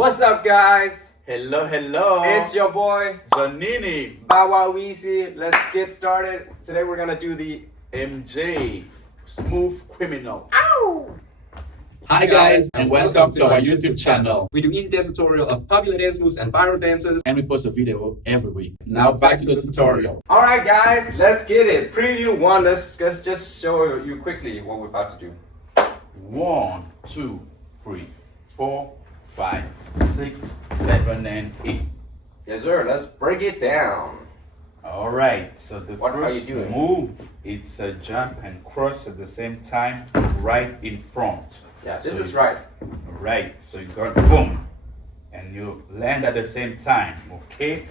What's up, guys? Hello, hello. It's your boy, Nini. Bao John. Let's get started. Today we're gonna do the MJ, Smooth Criminal. Ow! Hi guys, and welcome to our YouTube channel. We do easy dance tutorial of popular dance moves and viral dances. And we post a video every week. Now back to the tutorial. All right, guys, let's get it. Preview one. Let's just show you quickly what we're about to do. 1, 2, 3, 4, 5, 6, 7, and 8. Yes, sir. Let's break it down. Alright, so the What are you first doing? move, it's a jump and cross at the same time, right in front. Yeah, this So is you- right. Right, so you got boom, and you land at the same time, okay?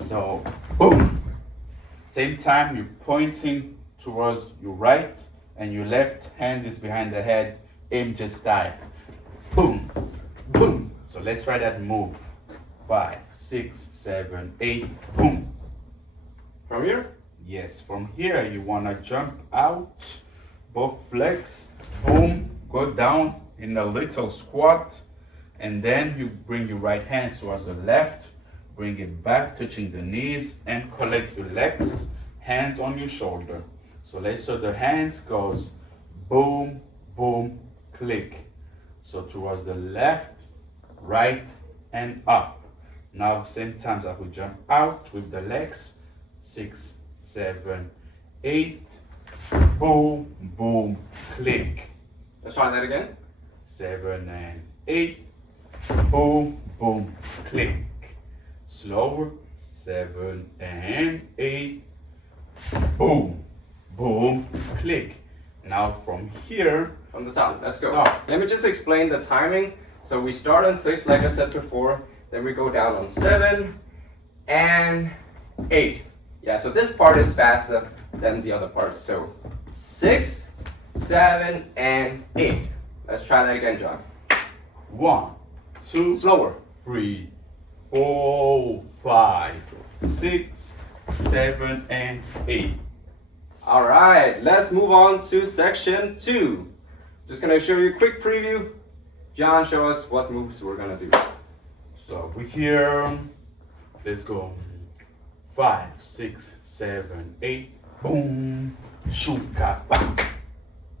So, boom. Same time, you're pointing towards your right, and your left hand is behind the head, MJ style. Boom, boom. So let's try that move. 5, 6, 7, 8, boom. From here? Yes, from here you wanna jump out, both legs, boom, go down in a little squat, and then you bring your right hand towards the left, bring it back, touching the knees, and collect your legs, hands on your shoulder. So let's show the hands goes boom, boom, click. So towards the left, right, and up. Now same time as we jump out with the legs, 6, 7, 8, boom, boom, click. Let's try that again. 7 and 8, boom, boom, click. Slower, 7 and 8, boom, boom, click. Now from here, From the top. Let's go. Stop. Let me just explain the timing. So we start on 6, like I said before. Then we go down on 7 and 8. Yeah, so this part is faster than the other parts. So 6, 7, and 8. Let's try that again, John. 1, 2, Slower. 3, 4, 5, 6, 7, and 8. All right, let's move on to section 2. Just gonna show you a quick preview. John, show us what moves we're gonna do. So we here, let's go. 5, 6, 7, 8, boom, shuka, bang.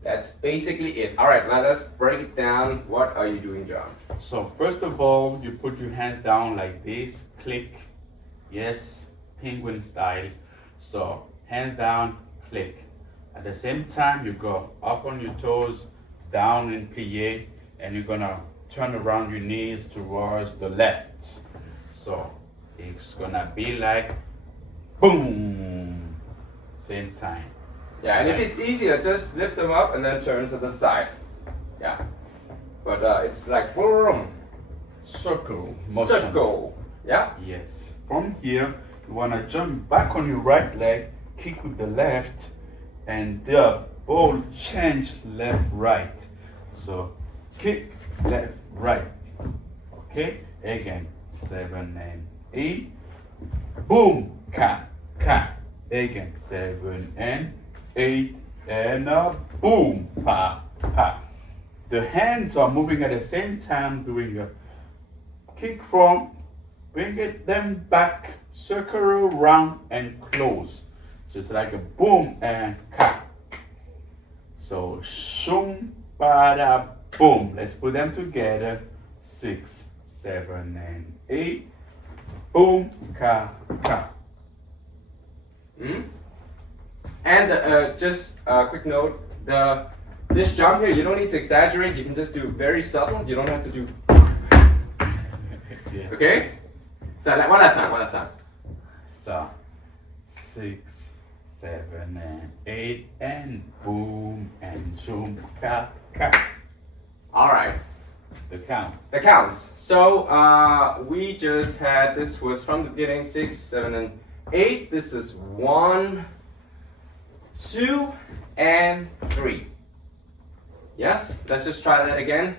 That's basically it. All right, now let's break it down. What are you doing, John? So first of all, you put your hands down like this, click, yes, penguin style. So hands down, click. At the same time, you go up on your toes, down in plie, and you're gonna turn around your knees towards the left. So it's gonna be like boom, same time. Yeah, and if it's easier, just lift them up and then turn to the side. Yeah. But it's like boom, Circle motion. circle. Yeah. Yes. From here, you wanna jump back on your right leg, kick with the left, and the ball change left, right. So kick, left, right. Okay? Again, 7 and 8. Boom, ka, ka. Again, 7 and 8. And boom, pa, pa. The hands are moving at the same time doing your kick from, bring it them back, circle around and close. So it's like a boom and ka. So shum, bada, boom. Let's put them together. 6, 7, and 8. Boom, ka, ka. And just a quick note: this jump here, you don't need to exaggerate. You can just do very subtle. You don't have to do. Yeah. Okay? So like, one last time. So 6, 7, and 8, and boom, and shum, ka, ka. All right. The count. The counts. So we just had, this was from the beginning, 6, 7, and 8. This is 1, 2, and 3. Yes? Let's just try that again.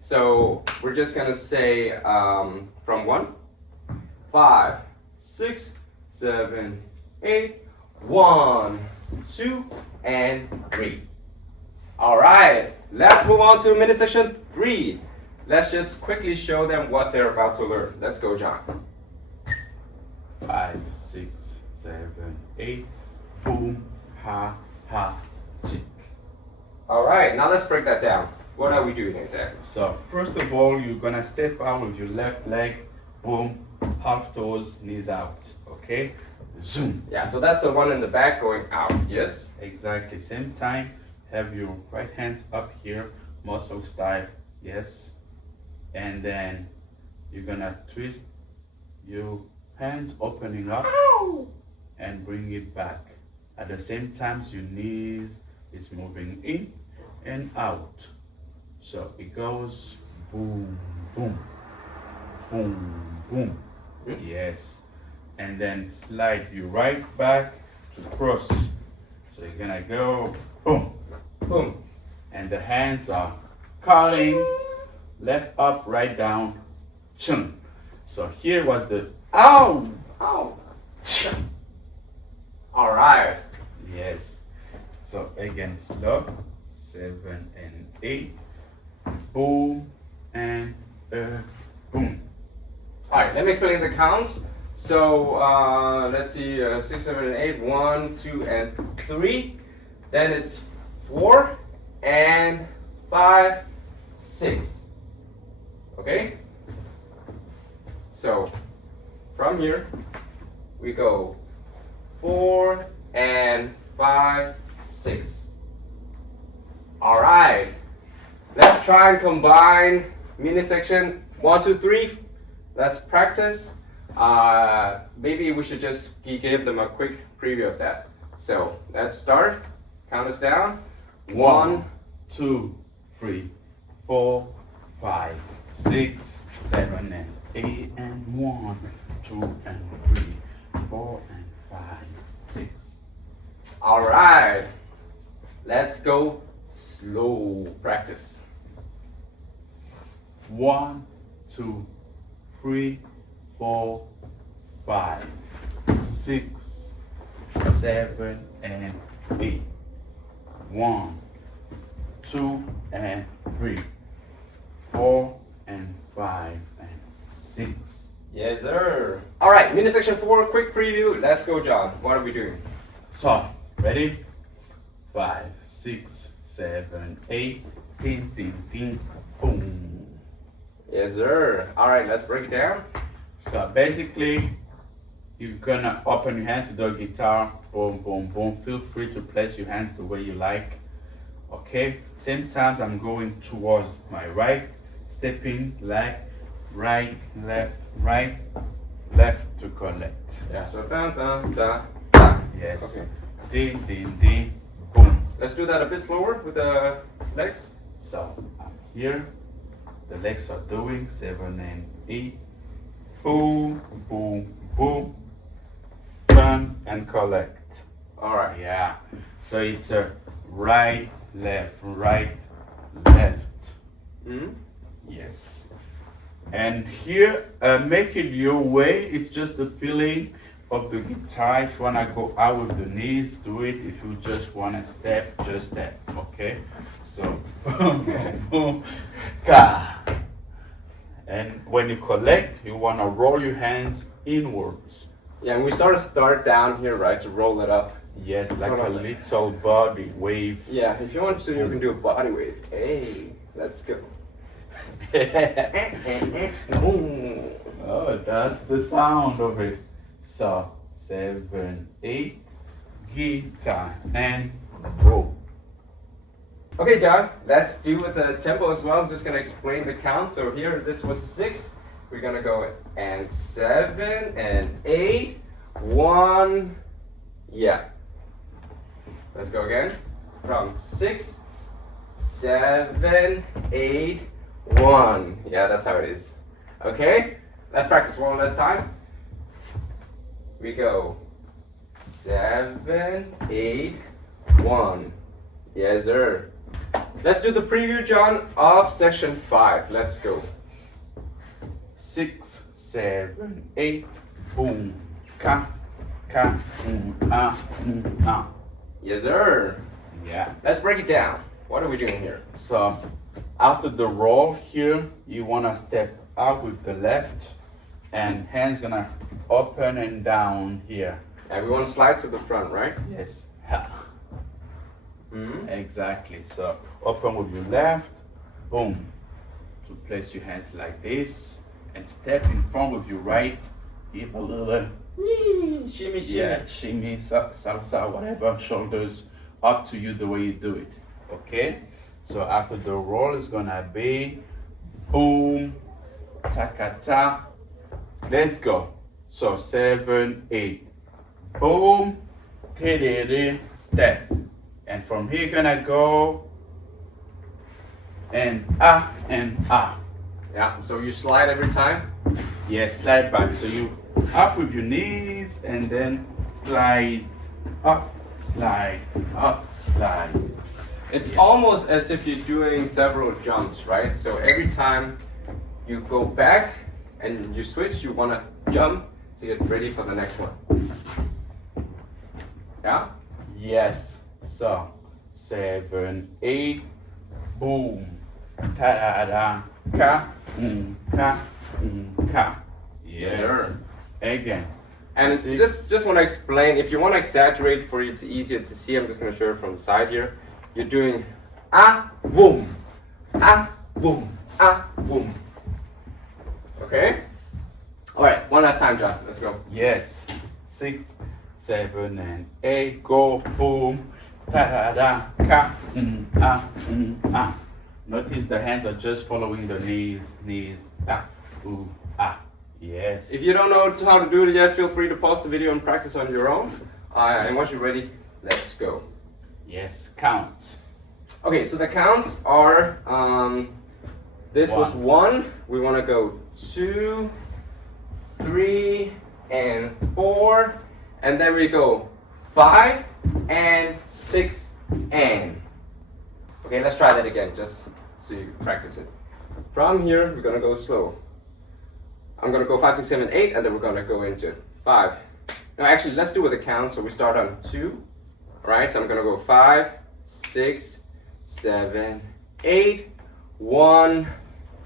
So we're just gonna say from 1, 5, 6, 7, 8, 1, 2, and 3. All right, let's move on to mini section 3. let's just quickly show them what they're about to learn. Let's go, John. 5, 6, 7, 8. Boom, ha, ha, chick. All right, now let's break that down. What are we doing exactly? So first of all, you're gonna step out with your left leg. Boom, half toes, knees out. Okay. Zoom. Yeah, so that's the one in the back going out. Yes. Exactly. Same time. Have your right hand up here, muscles tight. Yes. And then you're gonna twist your hands opening up. Ow! And bring it back. At the same time, your knees is moving in and out. So it goes boom, boom, boom, boom. Yes. And then slide your right back to cross. So you're gonna go boom, Boom. and the hands are calling left up, right down, chun. So here was the ow, Ow. All right. yes. So again, slow, 7 and 8, boom and boom. All right, let me explain the counts. So let's see, 6, 7, and 8. 1, 2, and 3. Then it's 4 and 5, 6. Okay? So from here, we go 4 and 5, 6. All right. Let's try and combine mini section 1, 2, 3. Let's practice. Maybe we should just give them a quick preview of that. So let's start. Count us down. 1, 2, 3, 4, 5, 6, 7 and 8 and 1, 2 and 3, 4 and 5, 6. All right. Let's go slow practice. 1, 2, 3, 4, 5, 6, 7 and 8. 1, 2 and 3, 4 and 5 and 6. Yes, sir. All right, mini section 4, quick preview. Let's go, John. What are we doing? So, ready? 5, 6, 7, 8. Ding, ding, ding. Boom. Yes, sir. All right, let's break it down. So basically, you're gonna open your hands to the guitar. Boom, boom, boom. Feel free to place your hands the way you like. Okay. Same times I'm going towards my right, stepping like right, left to collect. Yeah. So dun dun dun dun. Yes. Okay. Ding, ding, ding. Boom. Let's do that a bit slower with the legs. So I'm here. The legs are doing 7 and 8. Boom, boom, boom. Turn and collect. All right. Yeah. So it's a right, left, right, left. Hmm. Yes. And here, make it your way. It's just the feeling of the guitar. If you wanna go out with the knees, do it. If you just wanna step, just step. Okay. So boom, boom, boom, ka. And when you collect, you wanna roll your hands inwards. Yeah, and we start down here, right, to roll it up. Yes, like Sort a of like- little body wave. Yeah, if you want to, you can do a body wave. Hey, let's go. Boom. Oh, that's the sound of it. So 7, 8, guitar and roll. Okay, John, let's do with the tempo as well. I'm just gonna explain the count. So here, this was 6. We're gonna go and 7 and 8, 1. Yeah. Let's go again. From 6, 7, 8, 1. Yeah, that's how it is. Okay, let's practice one last time. We go 7, 8, 1. Yes, sir. Let's do the preview, John, of section 5. Let's go. 6, 7, 8, boom, ka, Yes, sir. Yeah. Let's break it down. What are we doing here? So after the roll here, you wanna step out with the left, and hands gonna open and down here. And we want to slide to the front, right? Yes. Ha. Mm-hmm. Exactly. So open with your left, boom. To place your hands like this, and step in front with your right. Give a little Shimmy, yeah, shimmy, salsa, whatever, shoulders, up to you the way you do it. Okay? So after the roll is gonna be boom, ta-ka-ta. Let's go. So 7, 8. Boom, step. And from here you're gonna go and ah and ah. Yeah, so you slide every time? Yes, slide back. So you up with your knees and then slide up, slide up, slide. It's almost as if you're doing several jumps, right? So every time you go back and you switch, you want to jump to get ready for the next one. Yeah? Yes. So 7, 8. Boom. Ta da da. Ka. Ka. Ka. Yes. Sure. Again. And just want to explain, if you want to exaggerate for it's easier to see, I'm just going to show it from the side here. You're doing ah, boom, ah, boom, ah, boom. Okay? Alright, one last time, John. Let's go. Yes. 6, 7, and 8. Go. Boom. Ta da da. Ka. Ah. Ah. Notice the hands are just following the knees. Knees. Ah. Ooh. Ah. Yes. If you don't know how to do it yet, feel free to pause the video and practice on your own. And once you're ready, let's go. Yes, count. Okay, so the counts are, this was 1. We want to go 2, 3, and 4. And then we go 5, and 6, and. Okay, let's try that again, just so you can practice it. From here, we're going to go slow. I'm going to go 5, 6, 7, 8, and then we're going to go into 5. No, actually, let's do with a count. So we start on 2. All right, so I'm going to go 5, 6, 7, 8, 1,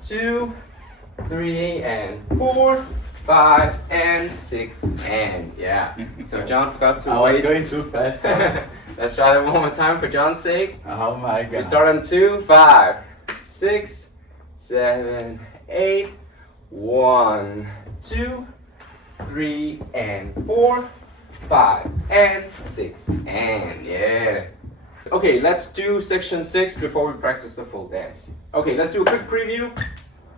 2, 3, and 4, 5, and 6, and yeah. So John forgot to I was wait. going too fast. Let's try that one more time for John's sake. Oh my God. We start on 2, 5, 6, 7, 8, 1, 2, 3, and 4, 5, and 6, and yeah. Okay, let's do section 6 before we practice the full dance. Okay, let's do a quick preview.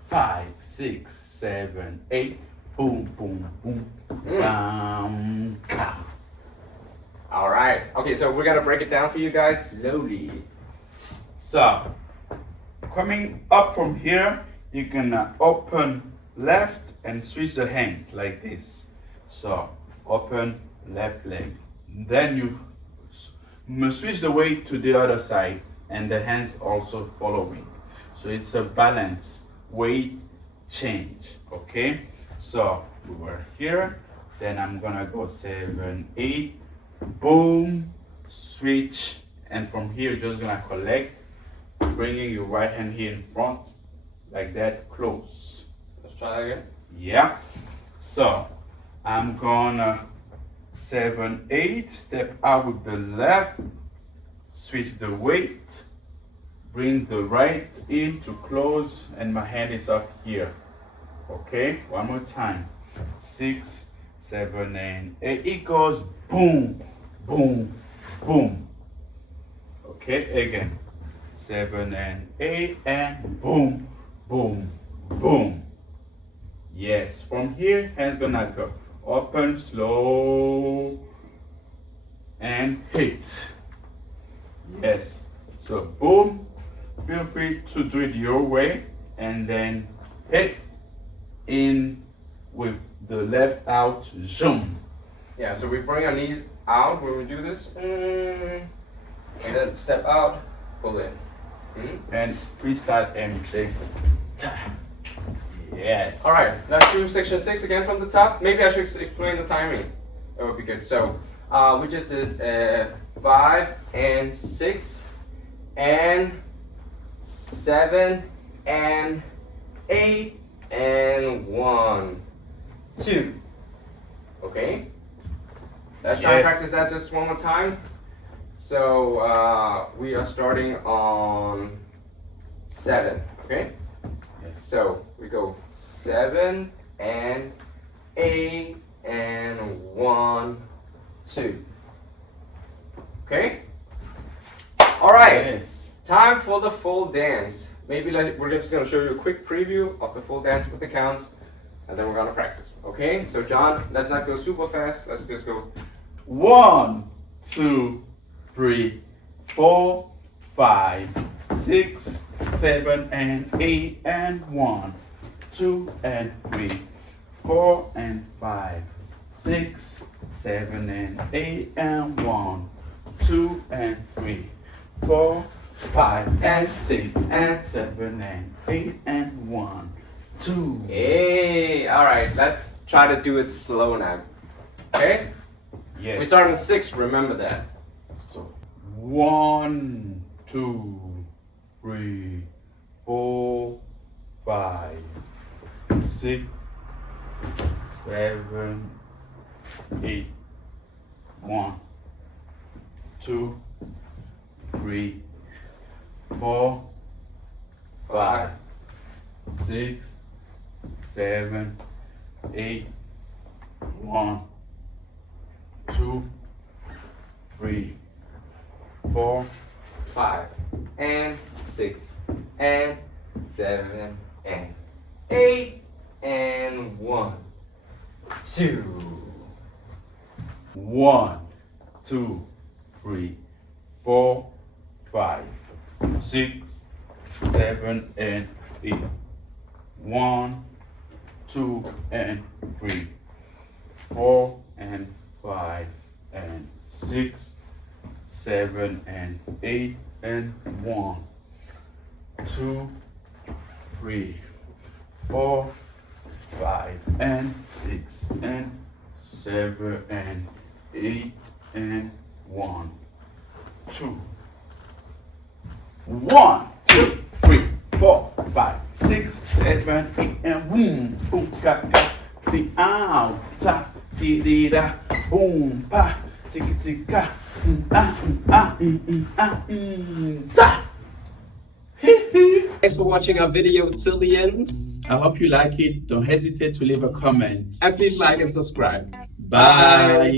5, 6, 7, 8. Boom, boom, boom. Bam, ka. All right. Okay, so we're gonna break it down for you guys slowly. So, coming up from here, you can open left and switch the hand like this. So, open left leg. Then you switch the weight to the other side and the hands also following. So it's a balance weight change. Okay? So we were here, then I'm gonna go 7, 8, boom, switch, and from here you're just gonna collect, bringing your right hand here in front, like that, close. Let's try that again. Yeah. So I'm gonna 7, 8, step out with the left, switch the weight, bring the right in to close, and my hand is up here. Okay, one more time. 6, 7, and 8. It goes boom, boom, boom. Okay, again. 7 and 8, and boom, boom, boom. Yes, from here, hands gonna go open, slow, and hit. Yes, so boom, feel free to do it your way, and then hit in with the left out, zoom. Yeah, so we bring our knees out when we do this. And then step out, pull in. And freestyle MC. Yes. All right, let's do section 6 again from the top. Maybe I should explain the timing. That would be good. So we just did 5 and 6 and 7 and 8 and 1, 2. Okay? Let's try and practice that just one more time. So we are starting on 7, okay? So we go 7 and 8 and 1, 2. Okay? All right. Yes. Time for the full dance. Maybe we're just going to show you a quick preview of the full dance with the counts, and then we're going to practice. Okay? So John, let's not go super fast. Let's just go 1, 2, 3, 4, 5, 6, 7 and 8 and 1, 2 and 3, 4 and 5, 6, 7 and 8 and 1, 2 and 3, 4, 5 and 6 and 7 and 8 and 1, 2. Hey, all right, let's try to do it slow now. Okay? Yes. We start on 6, remember that. So 1, 2, 3, 4, 5, 6, 7, 8, 1, 2, 3, 4, 5, 6, 7, 8, 1, 2, 3, 4, 5 and 6 and 7 and 8 and 1, 2. 1, 2, 3, 4, 5, 6, 7 and 8. 1, 2 and 3, 4 and 5 and 6, 7 and 8 and 1, 2, 3, 4, 5 and 6 and 7 and 8 and 1, 2. 1, 2, 3, 4, 5, 6, 7, 8 and boom, boom, ka, ka, see, ow, ta, di, di, da, boom, pa, tiki, tika, ta. Thanks for watching our video till the end. I hope you like it. Don't hesitate to leave a comment. And please like and subscribe. Bye.